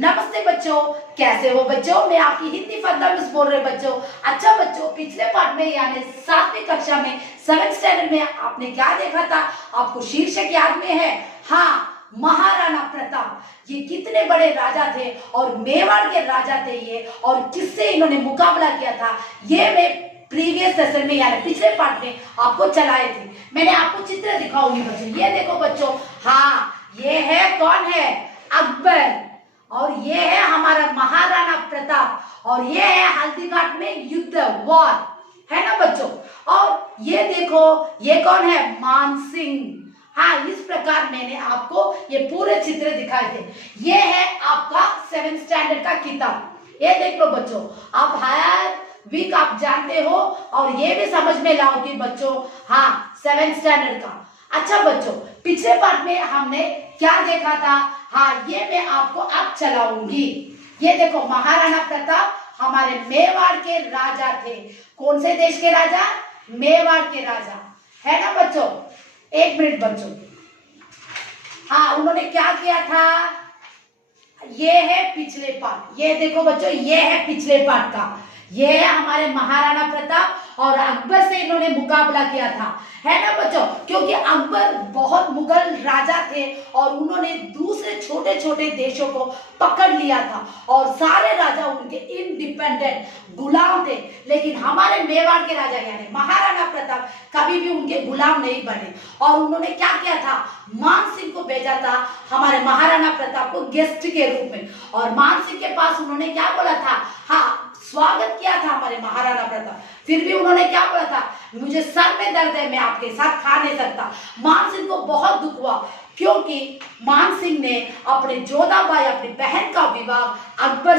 नमस्ते बच्चों, कैसे हो बच्चों। मैं आपकी हिंदी फर्दा मिस बोल रहे बच्चों। अच्छा बच्चों, पिछले पाठ में यानी 7वीं कक्षा में 7th स्टैंडर्ड में आपने क्या देखा था? आपको शीर्षक याद में है? हाँ, महाराणा प्रताप। ये कितने बड़े राजा थे और मेवाड़ के राजा थे ये, और किससे इन्होंने मुकाबला किया था ये मैं प्रीवियस सेशन में यानी पिछले पाठ में आपको चलाए थे। मैंने आपको चित्र दिखाऊंगी बच्चों। ये देखो बच्चों, हाँ ये है, कौन है? अकबर। और ये है हमारा महाराणा प्रताप, और ये है हल्दीघाट में युद्ध, वॉर, है ना बच्चों। और ये देखो, ये कौन है? मानसिंह। हाँ, इस प्रकार मैंने आपको ये पूरे चित्र दिखाए थे। ये है आपका 7th स्टैंडर्ड का किताब। ये देख लो बच्चों, आप हर वीक आप जानते हो और ये भी समझ में लाओगे बच्चों। हाँ, 7th स्टैंडर्ड का। अच्छा बच्चों, पिछले पार्ट में हमने क्या देखा था? हाँ, ये मैं आपको अब चलाऊंगी। ये देखो, महाराणा प्रताप हमारे मेवाड़ के राजा थे। कौन से देश के राजा? मेवाड़ के राजा, है ना बच्चों। एक मिनट बच्चों। हाँ, उन्होंने क्या किया था? ये है पिछले पार्ट। ये देखो बच्चों, ये है पिछले पार्ट का। ये है हमारे महाराणा प्रताप और अकबर से इन्होंने मुकाबला किया था, है ना बच्चों। क्योंकि अकबर बहुत मुगल राजा थे और उन्होंने दूसरे छोटे छोटे देशों को पकड़ लिया था और सारे राजा उनके इंडिपेंडेंट गुलाम थे। लेकिन हमारे मेवाड़ के राजा यानी महाराणा प्रताप कभी भी उनके गुलाम नहीं बने, और उन्होंने क्या किया था? मानसिंह को भेजा था हमारे महाराणा प्रताप को गेस्ट के रूप में, और मानसिंह के पास उन्होंने क्या बोला था? हाँ, स्वागत किया था हमारे महाराणा प्रताप। फिर भी उन्होंने क्या बोला था? मुझे सर में दर्द है, मैं आपके साथ खा नहीं सकता। मानसिंह को बहुत दुख हुआ, क्योंकि मानसिंह ने अपने जोधाबाई, अपनी बहन का विवाह अकबर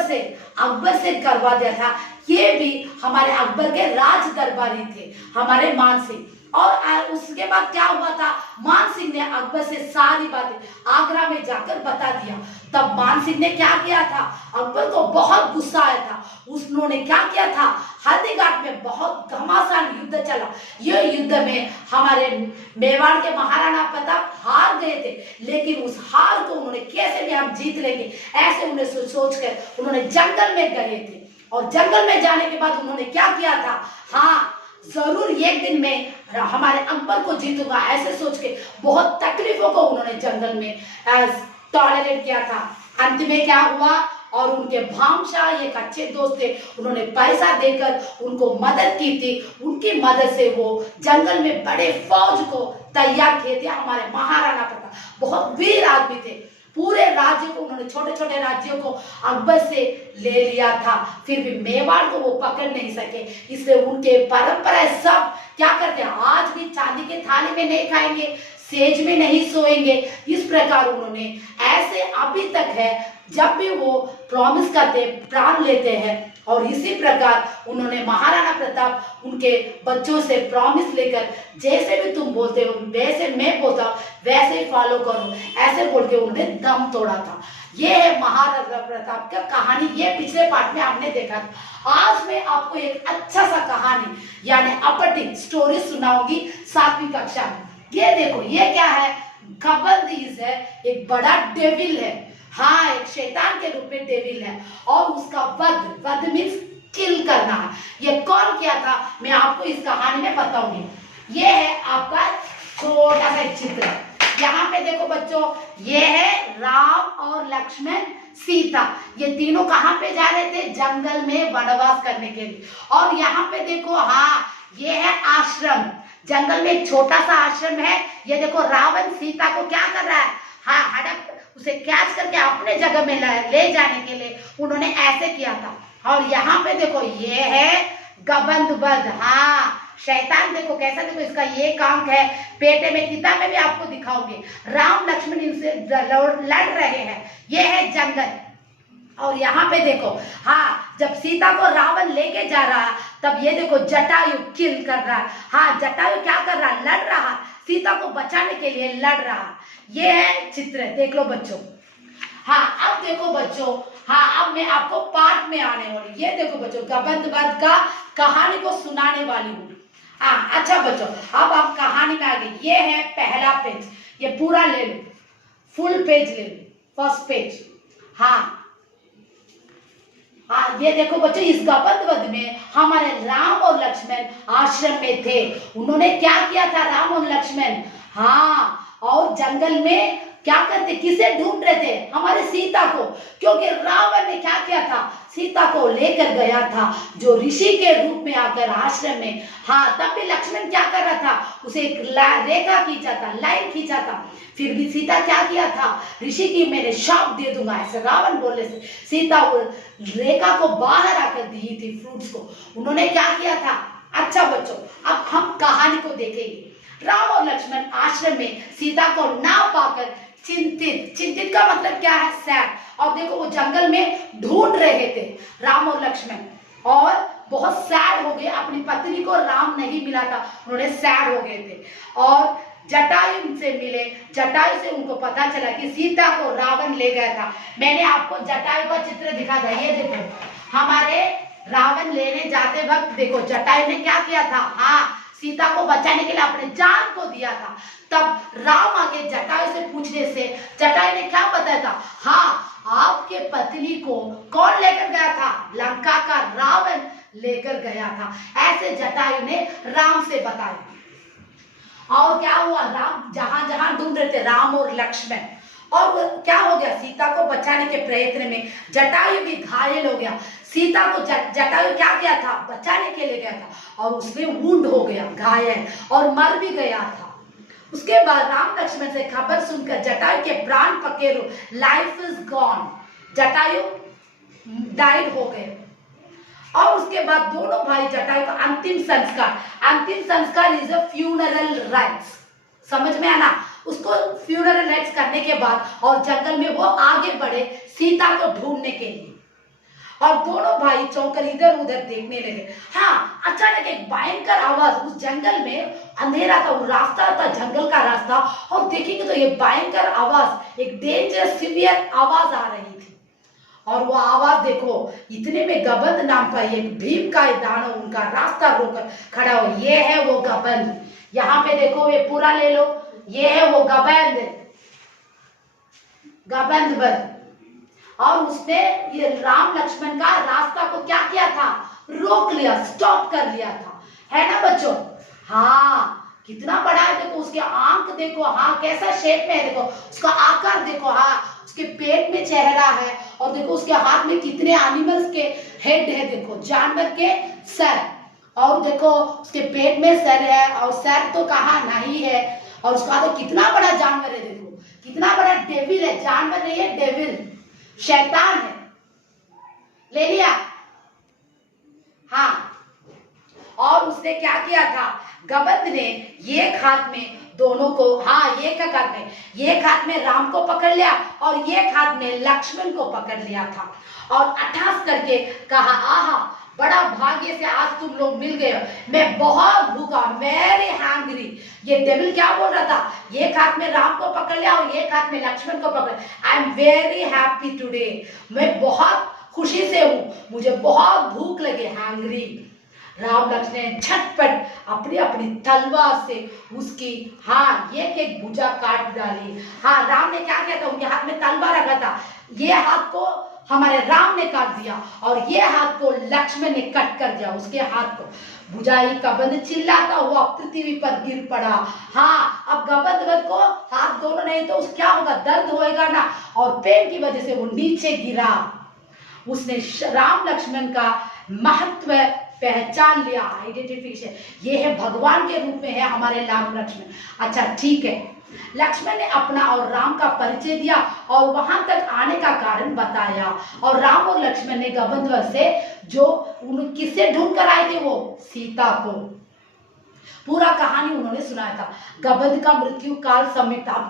से करवा दिया था। ये भी हमारे अकबर के राज दरबारी थे, हमारे मानसिंह। और उसके बाद क्या हुआ था? मानसिंह ने अकबर से सारी बातें आगरा में जाकर बता दिया। तब मानसिंह ने क्या किया था? अकबर को बहुत गुस्सा आया था। उन्होंने क्या किया था? हल्दीघाट में बहुत घमासान युद्ध चला। ये युद्ध में हमारे मेवाड़ के महाराणा प्रताप हार गए थे, लेकिन उस हार को उन्होंने कैसे भी हम जीत लेंगे ऐसे उन्हें सोचकर उन्होंने जंगल में गए थे। और जंगल में जाने के बाद उन्होंने क्या किया था? हाँ, जरूर एक दिन में हमारे अकबर को जीतूंगा ऐसे सोच के बहुत तकलीफों को उन्होंने जंगल में टॉलरेट किया था। अंत में क्या हुआ? और उनके भामशाह एक अच्छे दोस्त थे, उन्होंने पैसा देकर उनको मदद की थी। उनकी मदद से वो जंगल में बड़े फौज को तैयार किए थे। हमारे महाराणा प्रताप बहुत वीर आदमी थे। पूरे राज्य को उन्होंने, छोटे छोटे राज्यों को अकबर से ले लिया था, फिर भी मेवाड़ को वो पकड़ नहीं सके। इसलिए उनके परंपरा सब क्या करते हैं? आज भी चांदी के थाली में नहीं खाएंगे, सेज में नहीं सोएंगे। इस प्रकार उन्होंने ऐसे अभी तक है, जब भी वो प्रॉमिस करते प्राण लेते हैं। और इसी प्रकार उन्होंने महाराणा प्रताप उनके बच्चों से प्रॉमिस लेकर, जैसे भी तुम बोलते हो वैसे मैं बोलता हूँ वैसे ही फॉलो करो, ऐसे बोल के उन्होंने दम तोड़ा था। ये है महाराणा प्रताप का कहानी। ये पिछले पार्ट में हमने देखा था। आज मैं आपको एक अच्छा सा कहानी यानी अपटिक स्टोरी सुनाऊंगी 7वीं कक्षा में। ये देखो, ये क्या है? गबंदीज है, एक बड़ा डेविल है। हाँ, एक शैतान के रूप में डेविल है, और उसका वध मीन्स किल करना है। ये कौन किया था मैं आपको इस कहानी में बताऊंगी। ये है आपका छोटा सा चित्र। यहाँ पे देखो बच्चों, ये है राम और लक्ष्मण, सीता। ये तीनों कहाँ पे जा रहे थे? जंगल में वनवास करने के लिए। और यहाँ पे देखो, हाँ ये है आश्रम। जंगल में एक छोटा सा आश्रम है। ये देखो, रावण सीता को क्या कर रहा है? हाँ, हड़प उसे कैच करके अपने जगह में ले जाने के लिए उन्होंने ऐसे किया था। और यहाँ पे देखो, ये है गबंदबद। हाँ, शैतान देखो कैसा, देखो इसका ये काम है पेटे में। किताब में भी आपको दिखाओगे, राम लक्ष्मण इनसे लड़ रहे हैं। ये है जंगल। और यहाँ पे देखो, हाँ जब सीता को रावण लेके जा रहा तब ये देखो जटायु किल कर रहा। हाँ, जटायु क्या कर रहा? लड़ रहा, सीता को बचाने के लिए लड़ रहा। ये है चित्र, देख लो बच्चों। हाँ, अब देखो बच्चों, हाँ अब मैं आपको पाठ में आने वाली। ये देखो बच्चों, गबंदबद का कहानी को सुनाने वाली हूँ। हाँ अच्छा बच्चों, अब आप कहानी में आ गए। ये है पहला पेज, ये पूरा ले लो, फुल पेज ले लो, फर्स्ट पेज। हाँ, ये देखो बच्चों, इस गबंद वध में हमारे राम और लक्ष्मण आश्रम में थे। उन्होंने क्या किया था राम और लक्ष्मण? हाँ, और जंगल में क्या करते, किसे ढूंढ रहे थे? हमारे सीता को, क्योंकि रावण ने क्या किया था? सीता को लेकर गया था, जो ऋषि के रूप में आकर आश्रम में। हाँ, तब भी लक्ष्मण क्या कर रहा था? उसे एक रेखा खींचा था, लाइन खींचा था। फिर भी सीता क्या किया था? ऋषि की मैंने शाप दे दूंगा, ऐसे रावण बोलने से सीता वो रेखा को बाहर आकर दी थी, फ्रूट्स को। उन्होंने क्या किया था? अच्छा बच्चों, अब हम कहानी को देखेंगे। राम और लक्ष्मण आश्रम में सीता को ना पाकर चिंतित, चिंतित का मतलब क्या है? सैड। और देखो वो जंगल में ढूंढ रहे थे राम और लक्ष्मण, और बहुत सैड हो गए, अपनी पत्नी को राम नहीं मिला था, उन्होंने सैड हो गए थे। और जटायु से मिले, जटायु से उनको पता चला कि सीता को रावण ले गया था। मैंने आपको जटायु का चित्र दिखा था, ये देखो, हमारे रावण लेने जाते वक्त देखो जटायु ने क्या किया था? हाँ, सीता को बचाने के लिए अपने जान को दिया था। तब राम आगे जटायु से पूछने से जटायु ने क्या बताया था? हाँ, आपके पत्नी को कौन लेकर गया था? लंका का रावण लेकर गया था, ऐसे जटायु ने राम से बताया। और क्या हुआ? राम जहां जहां ढूंढ रहे थे राम और लक्ष्मण, और क्या हो गया? सीता को बचाने के प्रयत्न में जटायु भी घायल हो गया। सीता को जटायु क्या किया था? बचाने के लिए गया था, और उसमें वुंड हो गया, घायल, और मर भी गया था। उसके बाद राम लक्ष्मण से खबर सुनकर जटायु के प्राण पखेरु, life is gone, Jatayu died हो गए। और उसके बाद दोनों भाई जटायु का अंतिम संस्कार इज अ फ्यूनरल राइट्स, समझ में आना? उसको फ्यूनरल राइट्स करने के बाद और जंगल में वो आगे बढ़े सीता को ढूंढने के लिए, और दोनों भाई चौंकर इधर उधर देखने लगे। हाँ, अचानक एक भयंकर आवाज, उस जंगल में अंधेरा था, वो रास्ता था जंगल का रास्ता, और देखेंगे तो ये भयंकर आवाज, एक डेंजरस सिवियर आवाज आ रही थी। और वो आवाज देखो, इतने में गबंद नाम का एक भीम का दानव उनका रास्ता रोकर खड़ा हो। ये है वो गबंद, यहाँ पे देखो, ये पूरा ले लो, ये है वो गबंद वध। और उसने ये राम लक्ष्मण का रास्ता को क्या किया था? रोक लिया, स्टॉप कर लिया था, है ना बच्चों? हाँ, कितना बड़ा है देखो, उसके आंख देखो, हाँ कैसा शेप में है देखो, उसका आकार देखो, हाँ उसके पेट में चेहरा है, और देखो उसके हाथ में कितने एनिमल्स के हेड है, देखो जानवर के सर, और देखो उसके पेट में सर है, और सर तो कहाँ नहीं है, और उसका तो कितना बड़ा जानवर है, देखो कितना बड़ा डेविल है, जानवर नहीं है, डेविल, शैतान है। ले लिया? हाँ, और उसने क्या किया था? गबंद ने एक हाथ में दोनों को, हाँ एक हाथ में राम को पकड़ लिया, और एक हाथ में लक्ष्मण को पकड़ लिया था, और अठास करके कहा, आहा बड़ा भाग्य से आज तुम लोग मिल गए हो, मैं बहुत भूखा, वेरी हैंग्री। ये डेविल क्या बोल रहा था? एक हाथ में राम को पकड़ लिया और एक हाथ में लक्ष्मण को पकड़, I am very happy today, मैं बहुत खुशी से हूँ, मुझे बहुत भूख लगे, हैंग्री। राम लक्ष्मण ने झटपट अपनी अपनी तलवार से उसकी हाँ एक भुजा काट डाली। हाँ, राम ने क्या किया था? उनके हाथ में तलवार रखा था, ये हाथ को हमारे राम ने काट दिया, और ये हाथ को लक्ष्मण ने कट कर दिया, उसके हाथ को। भुजाई गबंद चिल्लाता हुआ पृथ्वी पर गिर पड़ा। हाँ, अब गबंद को हाथ दोनों नहीं तो उस क्या होगा? दर्द होएगा ना, और पेन की वजह से वो नीचे गिरा। उसने राम लक्ष्मण का महत्व पहचान लिया, आइडेंटिफिकेशन, ये है भगवान के रूप में है हमारे राम लक्ष्मण। अच्छा ठीक है, लक्ष्मण ने अपना और राम का परिचय दिया और वहां तक आने का कारण बताया, और राम और लक्ष्मण ने गबंद से जो किससे ढूंढ कर आए थे? वो सीता को। पूरा कहानी उन्होंने सुनाया था। गबंद का मृत्यु काल समीप था। अब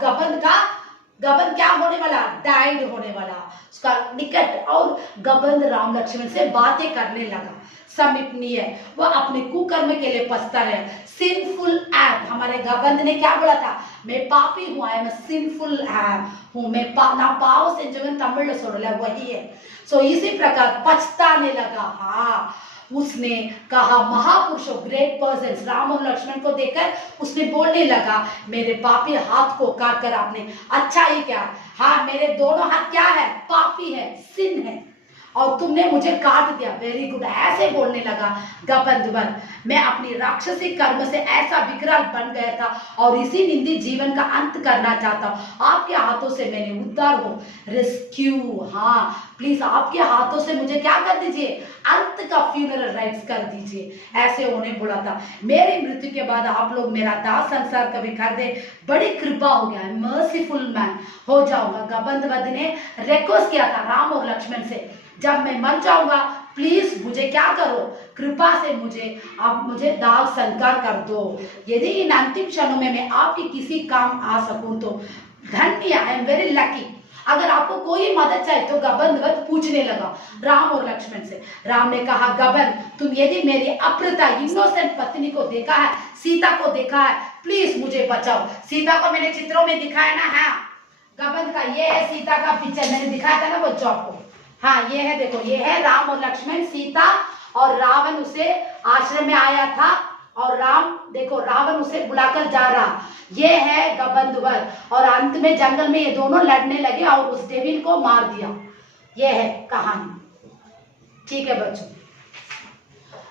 गबंद क्या होने वाला? डाइड होने वाला, उसका निकट। और गबंद राम लक्ष्मण से बातें करने लगा, समीपनीय, वह अपने कुकर्म के लिए पछता है, सिंफुल एक्ट। हमारे गबंद ने क्या बोला था? मैं पापी हूँ, आई एम सिंफुल हूँ, मैं ना पाव से जो तमिल सोडला वही है। सो इसी प्रकार पछताने लगा। हाँ, उसने कहा महापुरुषों, ग्रेट पर्सन, राम और लक्ष्मण को देखकर उसने बोलने लगा, मेरे पापी हाथ को काट कर आपने अच्छा ही क्या? हाँ, मेरे दोनों हाथ क्या है? पापी है, सिन है। और तुमने मुझे काट दिया, वेरी गुड, ऐसे बोलने लगा गबंधवन। मैं अपनी राक्षसी कर्म से ऐसा विकराल बन गया था और इसी निंदित जीवन का अंत करना चाहता हूँ। आपके हाथों से मैंने उद्धार हो, रेस्क्यू, हाँ प्लीज आपके हाथों से मुझे क्या कर दीजिए, अंत का फ्यूनरल राइट्स कर दीजिए, ऐसे उन्हें बोला था। मेरी मृत्यु के बाद आप लोग मेरा दाह संसार कभी कर दे, बड़ी कृपा हो गया, मर्सीफुल मैन हो जाऊंगा। गबंधवध ने रिक्वेस्ट किया था राम और लक्ष्मण से, जब मैं मर जाऊंगा प्लीज मुझे क्या करो, कृपा से मुझे दाह संस्कार कर दो। यदि इन अंतिम क्षणों में मैं आपके किसी काम आ सकूं तो धन्य, आई एम वेरी लकी। अगर आपको कोई मदद चाहिए तो गबंधवध पूछने लगा राम और लक्ष्मण से। राम ने कहा, गबन तुम यदि मेरी अप्रता इनोसेंट पत्नी को देखा है, सीता को देखा है, प्लीज मुझे बचाओ। सीता को मैंने चित्रों में दिखाया ना, हाँ गबन का ये है सीता का पिक्चर, मैंने दिखाया था ना बच्चों आपको, हाँ ये है, देखो ये है राम और लक्ष्मण, सीता और रावण उसे आश्रम में आया था और राम, देखो रावण उसे बुलाकर जा रहा, ये है गबंधवध। और अंत में जंगल में ये दोनों लड़ने लगे और उस डेविल को मार दिया। ये है कहानी, ठीक है बच्चों।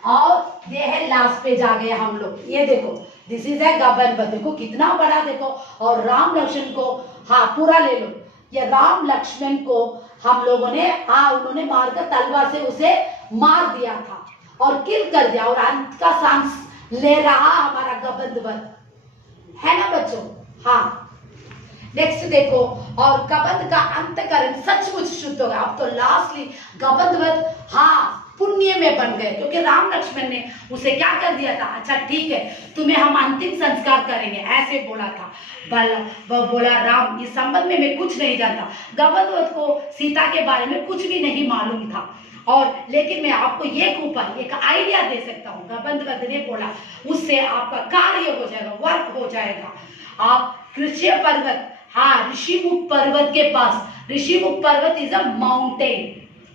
और ये है लास्ट पेज आ गए हम लोग, ये देखो दिस इज है गबंधवध, देखो कितना बड़ा, देखो। और राम लक्ष्मण को, हाँ पूरा ले लो, ये राम लक्ष्मण को हम लोगों ने, हाँ उन्होंने मारकर तलवार से उसे मार दिया था और किल कर दिया, और अंत का सांस ले रहा हमारा गबंधवध, है ना बच्चों। हाँ नेक्स्ट देखो, और गबंध का अंतकरण सचमुच शुद्ध हो गया। अब तो लास्टली गबंधवध हाँ पुण्य में बन गए, क्योंकि राम लक्ष्मण ने उसे क्या कर दिया था, अच्छा ठीक है तुम्हें हम अंतिम संस्कार करेंगे, ऐसे बोला था। बोला राम इस संबंध में मैं कुछ नहीं जानता, गबंधवध को सीता के बारे में कुछ भी नहीं मालूम था, और लेकिन मैं आपको एक आइडिया दे सकता हूँ। गबंधवध ने बोला उससे आपका कार्य हो जाएगा, वर्क हो जाएगा। आप ऋषि पर्वत, हाँ ऋषिमुख पर्वत के पास, ऋषिमुख पर्वत इज अ माउंटेन,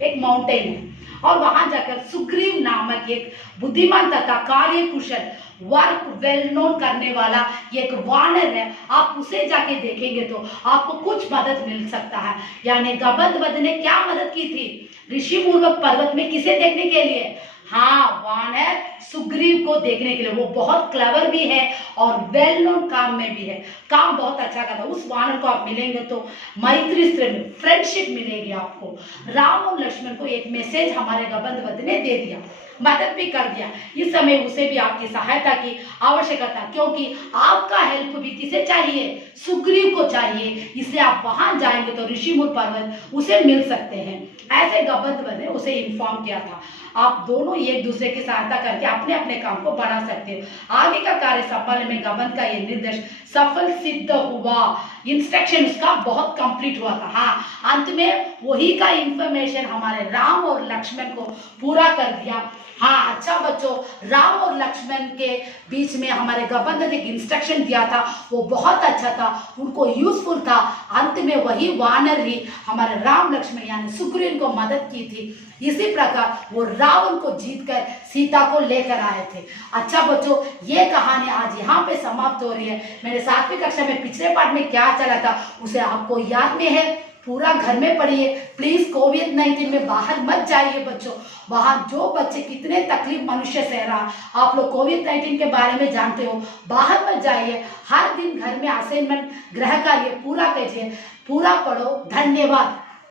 एक माउंटेन है, और वहां जाकर सुग्रीव नामक एक बुद्धिमान तथा कार्य कुशल, वर्क वेल नोन करने वाला एक वानर है, आप उसे जाके देखेंगे तो आपको कुछ मदद मिल सकता है। यानी गबंधवध ने क्या मदद की थी ऋषिमुख पर्वत में, किसे देखने के लिए, हाँ वानर सुग्रीव को देखने के लिए। वो बहुत क्लेवर भी है और वेल नोन काम में भी है, काम बहुत अच्छा करता है। उस वानर को आप मिलेंगे तो मैत्री में फ्रेंडशिप मिलेगी आपको। राम और लक्ष्मण को एक मैसेज हमारे गबंधवध ने दे दिया, मदद भी कर दिया। इस समय उसे भी आपकी सहायता की आवश्यकता, क्योंकि आपका हेल्प भी किसे चाहिए, सुग्रीव को चाहिए, इसलिए आप वहां जाएंगे तो ऋषिमुख पर्वत उसे मिल सकते हैं, ऐसे गबंधवध ने उसे इन्फॉर्म किया था। आप दोनों एक दूसरे की सहायता करके अपने अपने काम को बढ़ा सकते हो। आगे का कार्य संभालने में गबंध का यह निर्देश सफल सिद्ध हुआ, इंस्ट्रक्शन उसका बहुत कंप्लीट हुआ था। हाँ अंत में वही का इंफॉर्मेशन हमारे राम और लक्ष्मण को पूरा कर दिया। हाँ अच्छा बच्चों, राम और लक्ष्मण के बीच में हमारे गबंध ने एक इंस्ट्रक्शन दिया था, वो बहुत अच्छा था, उनको यूजफुल था। अंत में वही वानर ही हमारे राम लक्ष्मण यानी सुग्रीव को मदद की थी। इसी प्रकार वो रावण को जीतकर सीता को लेकर आए थे। अच्छा बच्चों, ये कहानी आज यहाँ पे समाप्त हो रही है। मैंने 7वीं कक्षा में पिछले पार्ट में क्या चला था उसे आपको याद में है, पूरा घर में पढ़िए प्लीज। कोविड-19 में बाहर मत जाइए बच्चों, वहां जो बच्चे कितने तकलीफ मनुष्य सह रहा, आप लोग कोविड-19 के बारे में जानते हो। बाहर मत जाइए, हर दिन घर में असाइनमेंट गृह कार्य पूरा कीजिए, पूरा पढ़ो। धन्यवाद।